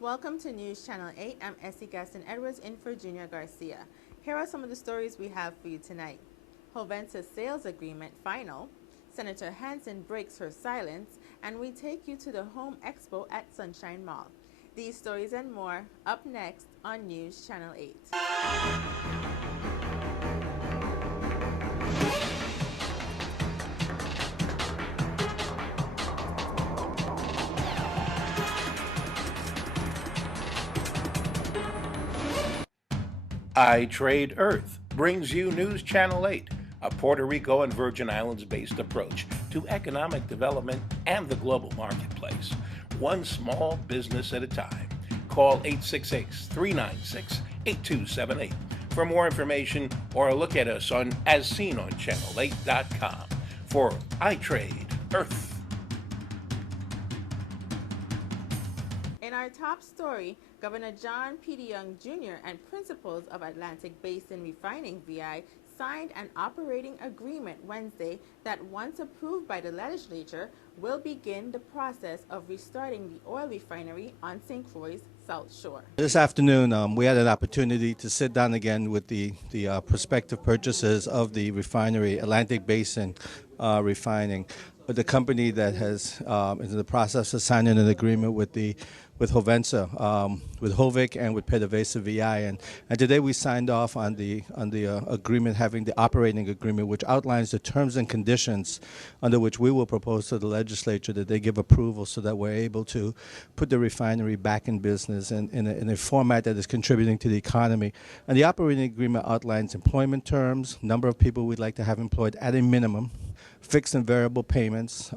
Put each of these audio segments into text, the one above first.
Welcome to News Channel 8. I'm Essie Gaston Edwards in for Junior Garcia. Here are some of the stories we have for you tonight. Hovensa sales agreement final, Senator Hansen breaks her silence, and we take you to the Home Expo at Sunshine Mall. These stories and more up next on News Channel 8. I Trade Earth brings you News Channel 8, a Puerto Rico and Virgin Islands based approach to economic development and the global marketplace, one small business at a time. Call 866-396-8278 for more information or look at us on as seen on channel8.com for I Trade Earth. In our top story, Governor John P. Young Jr. and principals of Atlantic Basin Refining VI signed an operating agreement Wednesday that, once approved by the legislature, will begin the process of restarting the oil refinery on St. Croix's South Shore. This afternoon, we had an opportunity to sit down again with the prospective purchasers of the refinery, Atlantic Basin Refining, but the company that is in the process of signing an agreement with Hovensa, with Hovic and with WSVI, and today we signed off on the agreement, having the operating agreement, which outlines the terms and conditions under which we will propose to the legislature that they give approval, so that we're able to put the refinery back in business in a format that is contributing to the economy. And the operating agreement outlines employment terms, number of people we'd like to have employed at a minimum, fixed and variable payments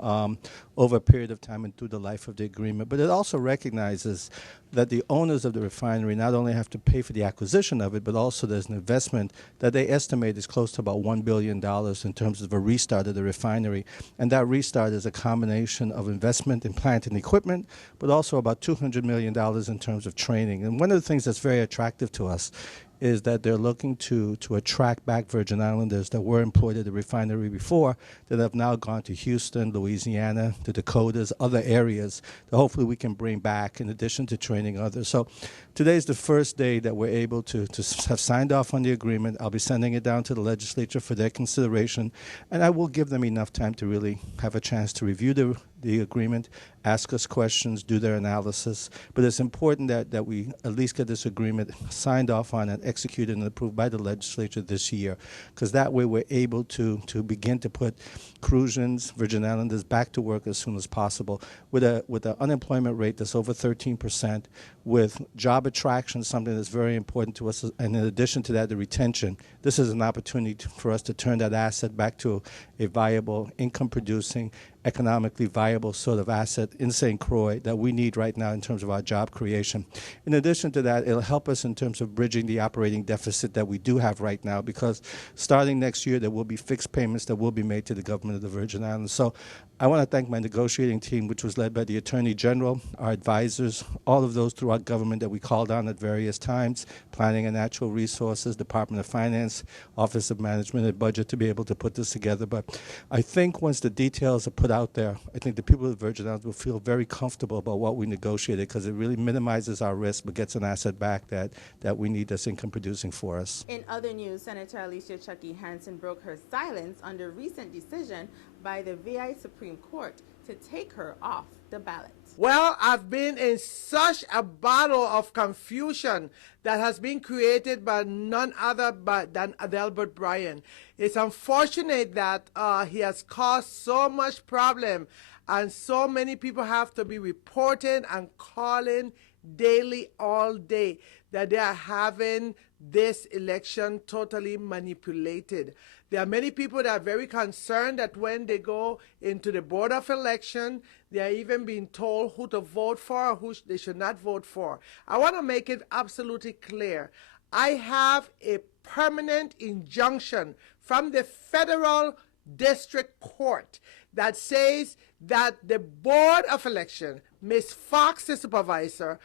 over a period of time and through the life of the agreement. But it also recognizes that the owners of the refinery not only have to pay for the acquisition of it, but also there's an investment that they estimate is close to about $1 billion in terms of a restart of the refinery. And that restart is a combination of investment in plant and equipment, but also about $200 million in terms of training. And one of the things that's very attractive to us is that they're looking to attract back Virgin Islanders that were employed at the refinery before, that have now gone to Houston, Louisiana, the Dakotas, other areas that hopefully we can bring back in addition to training others. So today's the first day that we're able to have signed off on the agreement. I'll be sending it down to the legislature for their consideration, and I will give them enough time to really have a chance to review the agreement, ask us questions, do their analysis. But it's important that we at least get this agreement signed off on and executed and approved by the legislature this year, because that way we're able to begin to put Crucians, Virgin Islanders back to work as soon as possible with an unemployment rate that's over 13%, with job attraction, something that's very important to us, and in addition to that, the retention. This is an opportunity for us to turn that asset back to a viable, income-producing, economically viable sort of asset in St. Croix that we need right now in terms of our job creation. In addition to that, it'll help us in terms of bridging the operating deficit that we do have right now, because starting next year, there will be fixed payments that will be made to the government of the Virgin Islands. So I want to thank my negotiating team, which was led by the Attorney General, our advisors, all of those throughout government that we called on at various times, Planning and Natural Resources, Department of Finance, Office of Management and Budget, to be able to put this together. But I think once the details are put out there, I think the people of the Virgin Islands will feel very comfortable about what we negotiated, because it really minimizes our risk but gets an asset back that we need that's income producing for us. In other news, Senator Alicia Chucky Hansen broke her silence on the recent decision by the VI Supreme Court to take her off the ballot. Well, I've been in such a battle of confusion that has been created by none other than Adelbert Bryan. It's unfortunate that he has caused so much problem, and so many people have to be reporting and calling daily, all day, that they are having this election totally manipulated. There are many people that are very concerned that when they go into the Board of Election, they are even being told who to vote for or who they should not vote for. I want to make it absolutely clear. I have a permanent injunction from the Federal District Court that says that the Board of Election, Ms. Fox, the supervisor,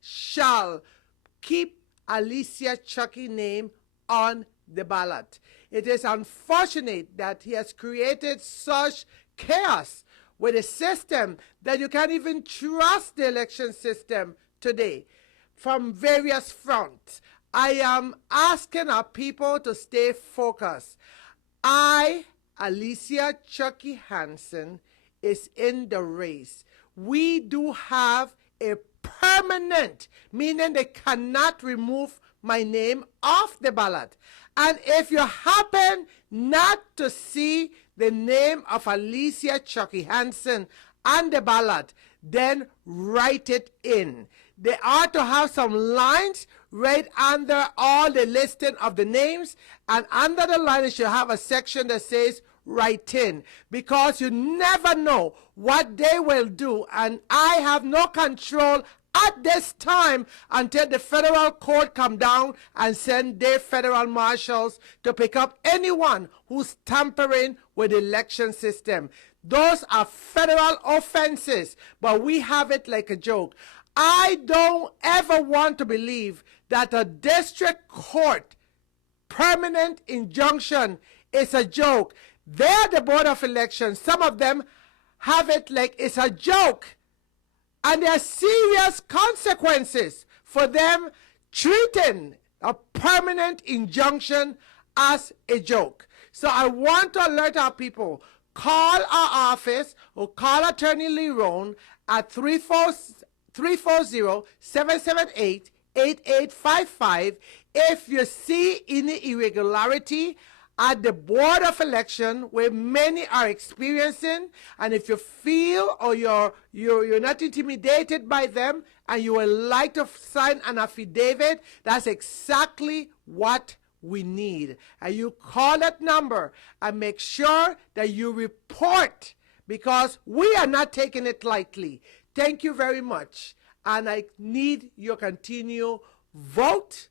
shall keep Alicia Chucky name on the ballot. It is unfortunate that he has created such chaos with a system that you can't even trust the election system today from various fronts. I am asking our people to stay focused. Alicia Chucky Hansen, is in the race. We do have a permanent, meaning they cannot remove my name off the ballot. And if you happen not to see the name of Alicia Chucky Hansen on the ballot, then write it in. They ought to have some lines right under all the listing of the names, and under the line it should have a section that says write in, because you never know what they will do, and I have no control at this time until the federal court come down and send their federal marshals to pick up anyone who's tampering with the election system. Those are federal offenses, but we have it like a joke. I don't ever want to believe that a district court permanent injunction is a joke. They're the Board of Elections. Some of them have it like it's a joke. And there are serious consequences for them treating a permanent injunction as a joke. So I want to alert our people, call our office or call Attorney Lerone at 340-778-8855 if you see any irregularity at the Board of Election, where many are experiencing, and if you feel or you're not intimidated by them and you would like to sign an affidavit, that's exactly what we need. And you call that number and make sure that you report, because we are not taking it lightly. Thank you very much, and I need your continued vote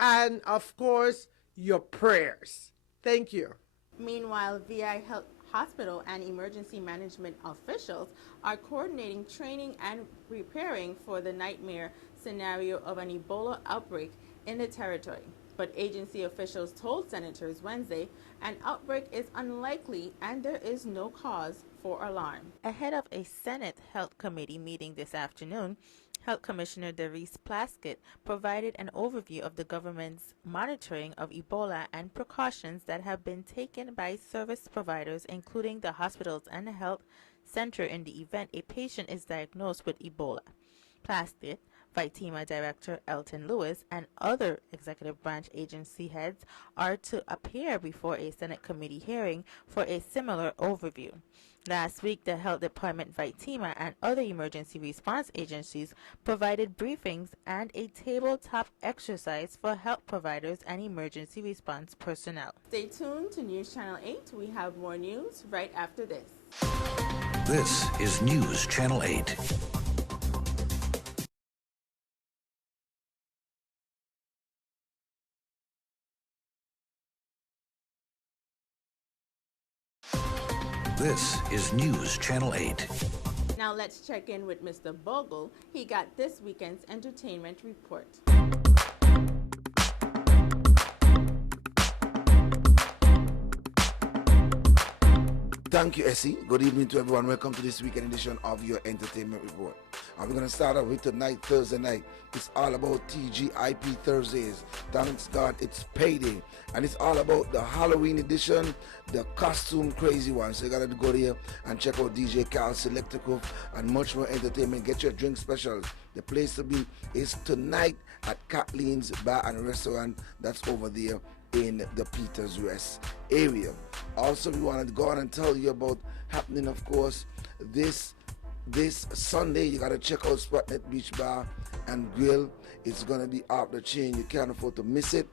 and, of course, your prayers. Thank you. Meanwhile, VI Health Hospital and emergency management officials are coordinating training and preparing for the nightmare scenario of an Ebola outbreak in the territory. But agency officials told senators Wednesday an outbreak is unlikely and there is no cause for alarm. Ahead of a Senate Health Committee meeting this afternoon, Health Commissioner Darice Plaskett provided an overview of the government's monitoring of Ebola and precautions that have been taken by service providers, including the hospitals and the health center, in the event a patient is diagnosed with Ebola. Plaskett, VITEMA Director Elton Lewis, and other executive branch agency heads are to appear before a Senate committee hearing for a similar overview. Last week, the Health Department, VITEMA, and other emergency response agencies provided briefings and a tabletop exercise for health providers and emergency response personnel. Stay tuned to News Channel 8. We have more news right after this. This is News Channel 8. This is News Channel 8. Now let's check in with Mr. Bogle. He got this weekend's entertainment report. Thank you, Essie. Good evening to everyone. Welcome to this weekend edition of your entertainment report. And we're going to start off with tonight, Thursday night. It's all about TGIP Thursdays. Thanks God, it's payday. And it's all about the Halloween edition, the costume crazy one. So you got to go there and check out DJ Cal, Selectico, and much more entertainment. Get your drink specials. The place to be is tonight at Kathleen's Bar and Restaurant. That's over there in the Peters US area. Also, we wanted to go on and tell you about happening, of course, this Sunday. You got to check out Spotnet Beach Bar and Grill. It's going to be off the chain. You can't afford to miss it.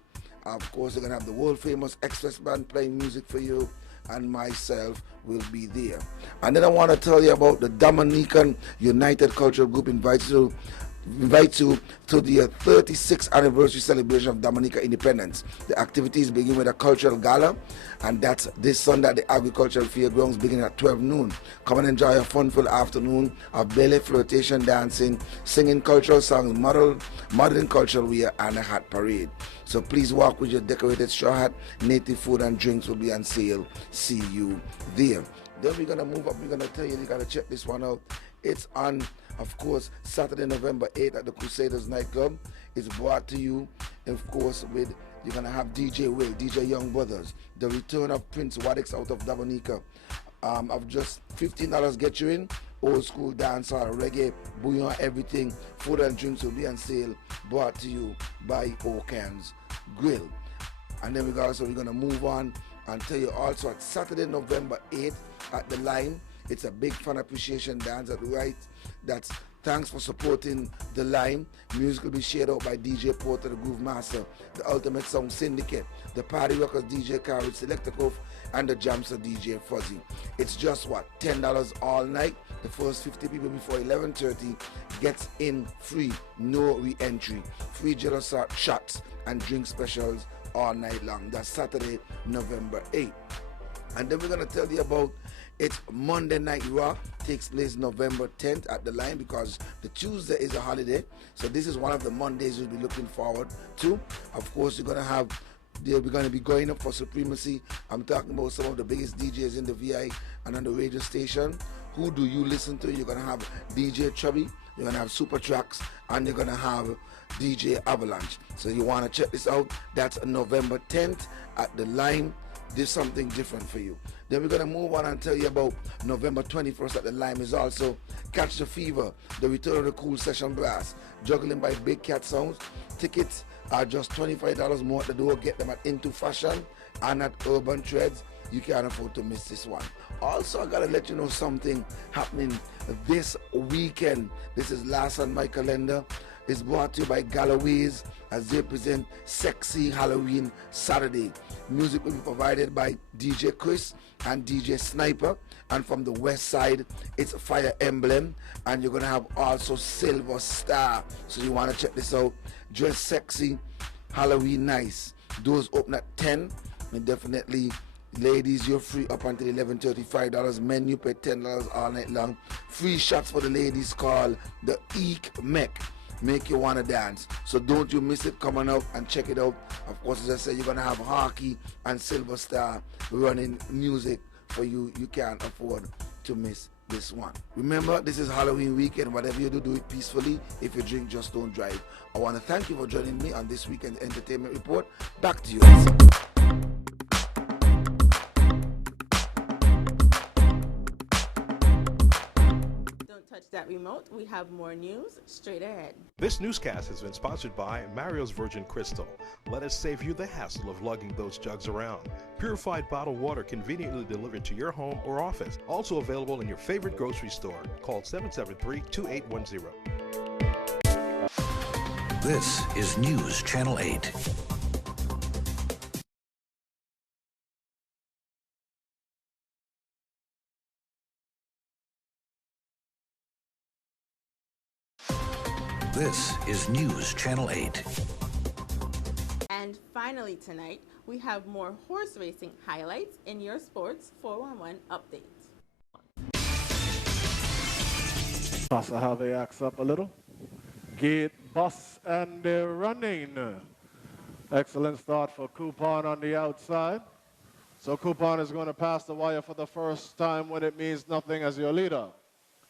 Of course, they're going to have the world famous Express Band playing music for you, and myself will be there. And then I want to tell you about the Dominican United Cultural Group invites you to the 36th anniversary celebration of Dominica independence. The activities begin with a cultural gala, and that's this Sunday at the Agricultural Fairgrounds beginning at 12 noon. Come and enjoy a fun-filled afternoon of ballet, flirtation, dancing, singing cultural songs, modern cultural wear, and a hat parade. So please walk with your decorated straw hat. Native food and drinks will be on sale. See you there. Then we're gonna move up. We're gonna tell you gotta check this one out. It's on, of course, Saturday, November 8th at the Crusaders nightclub. It's brought to you, of course, with you're gonna have DJ Will, DJ Young Brothers, the return of Prince Wadix out of Dominica. Of just $15 get you in. Old school dancehall, reggae, bouillon, everything. Food and drinks will be on sale. Brought to you by Oakham's Grill. And then we're gonna move on and tell you also at Saturday, November 8th at the Lime. It's a big fan appreciation dance at the right. That's thanks for supporting the Lime. Music will be shared out by DJ Porter, the Groove Master, the Ultimate Sound Syndicate, the Party Rockers DJ Carrot, Selector Cove, and the Jamster DJ Fuzzy. It's just what, $10 all night. The first 50 people before 11:30 gets in free, no re-entry. Free jello shots and drink specials all night long. That's Saturday, November 8th. And then we're going to tell you about it's Monday Night Raw, takes place November 10th at the Line because the Tuesday is a holiday. So this is one of the Mondays you'll be looking forward to. Of course, we're going to be going up for supremacy. I'm talking about some of the biggest DJs in the VI and on the radio station. Who do you listen to? You're going to have DJ Chubby, you're going to have Super Tracks, and you're going to have DJ Avalanche. So you want to check this out. That's November 10th at the Lime. There's something different for you. Then we're going to move on and tell you about November 21st at the Lime is also Catch the Fever, the return of the Cool Session Brass, juggling by Big Cat Sounds. Tickets are just $25 more at the door. Get them at Into Fashion and at Urban Threads. You can't afford to miss this one. Also, I got to let you know something happening this weekend. This is last on my calendar. It's brought to you by Galloway's as they present Sexy Halloween Saturday. Music will be provided by DJ Chris and DJ Sniper. And from the west side, it's Fire Emblem. And you're going to have also Silver Star. So you want to check this out. Dress sexy, Halloween nice. Doors open at 10. And definitely, ladies, you're free up until 11:30. $5. Men, you pay $10 all night long. Free shots for the ladies called the Eek Mech. Make you want to dance. So don't you miss it. Coming out and check it out. Of course, as I said, you're going to have Hockey and Silver Star running music for you. You can't afford to miss this one. Remember, this is Halloween weekend. Whatever you do, do it peacefully. If you drink, just don't drive. I want to thank you for joining me on this weekend entertainment report. Back to you. Touch that remote. We have more news straight ahead. This newscast has been sponsored by Mario's Virgin Crystal. Let us save you the hassle of lugging those jugs around. Purified bottled water conveniently delivered to your home or office. Also available in your favorite grocery store. Call 773-2810. This is News Channel 8. This is News Channel 8. And finally tonight, we have more horse racing highlights in your Sports 411 update. Pasahave acts up a little. Gate, Boss, and they're running. Excellent start for Coupon on the outside. So Coupon is going to pass the wire for the first time when it means nothing as your leader.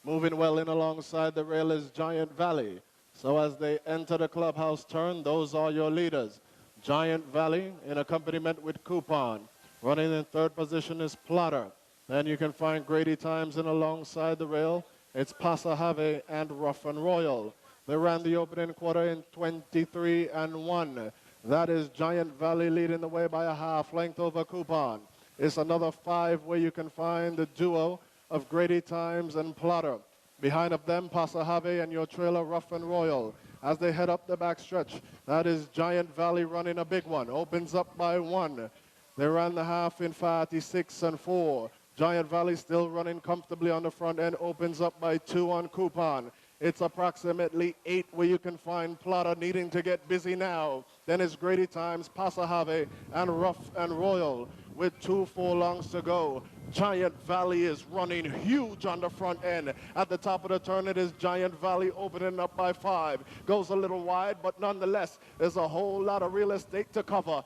Moving well in alongside the rail is Giant Valley. So as they enter the clubhouse turn, those are your leaders. Giant Valley in accompaniment with Coupon. Running in third position is Plotter. Then you can find Grady Times in alongside the rail. It's Pasahave and Rough and Royal. They ran the opening quarter in 23-1. That is Giant Valley leading the way by a half length over Coupon. It's another 5 where you can find the duo of Grady Times and Plotter. Behind of them, Pasahave and your trailer, Rough and Royal. As they head up the backstretch, that is Giant Valley running a big one. Opens up by 1. They ran the half in 46-4. Giant Valley still running comfortably on the front end. Opens up by 2 on Coupon. It's approximately 8 where you can find Plotter needing to get busy now. Then it's Grady Times, Pasahave, and Rough and Royal with 2 furlongs to go. Giant Valley is running huge on the front end. At the top of the turn, it is Giant Valley opening up by 5. Goes a little wide, but nonetheless, there's a whole lot of real estate to cover.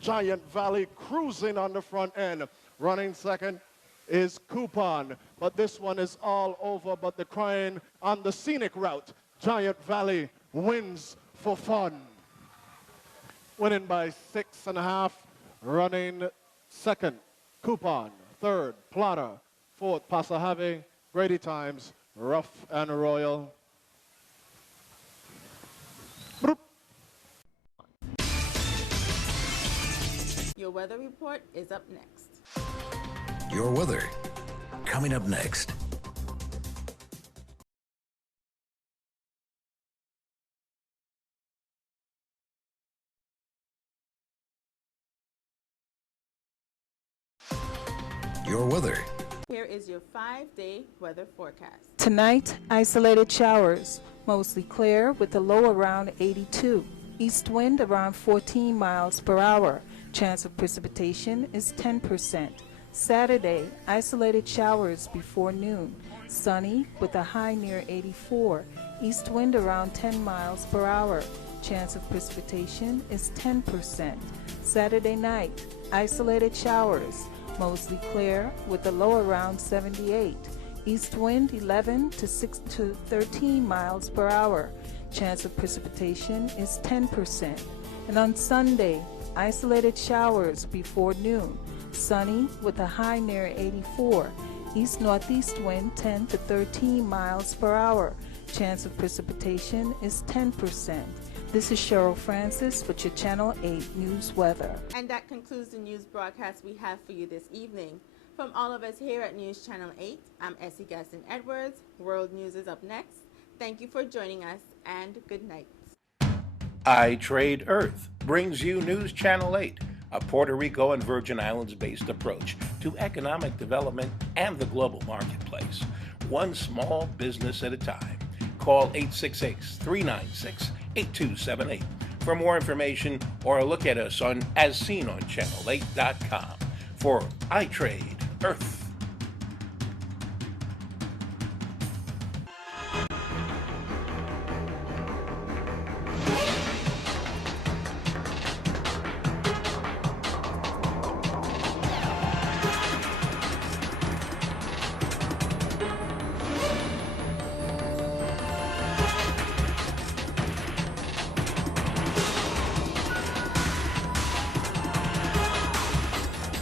Giant Valley cruising on the front end. Running second is Coupon, but this one is all over, but the crying on the scenic route. Giant Valley wins for fun. Winning by 6.5, running second, Coupon, third, Plotter, fourth, Passahavi, Grady Times, Rough and Royal. Broop. Your weather report is up next. Your weather coming up next. Your weather. Here is your 5-day weather forecast. Tonight, isolated showers, mostly clear with a low around 82. East wind around 14 miles per hour. Chance of precipitation is 10%. Saturday, isolated showers before noon. Sunny with a high near 84. East wind around 10 miles per hour. Chance of precipitation is 10%. Saturday night, isolated showers, mostly clear with a low around 78. East wind 11 to 13 miles per hour. Chance of precipitation is 10%. And on Sunday, isolated showers before noon. Sunny with a high near 84. East-northeast wind 10 to 13 miles per hour. Chance of precipitation is 10%. This is Cheryl Francis with your Channel 8 News Weather. And that concludes the news broadcast we have for you this evening. From all of us here at News Channel 8, I'm Essie Gaston-Edwards. World News is up next. Thank you for joining us, and good night. I Trade Earth brings you News Channel 8, a Puerto Rico and Virgin Islands-based approach to economic development and the global marketplace, one small business at a time. Call 866-396-8278 for more information or look at us on as seen on channel8.com for I Trade Earth.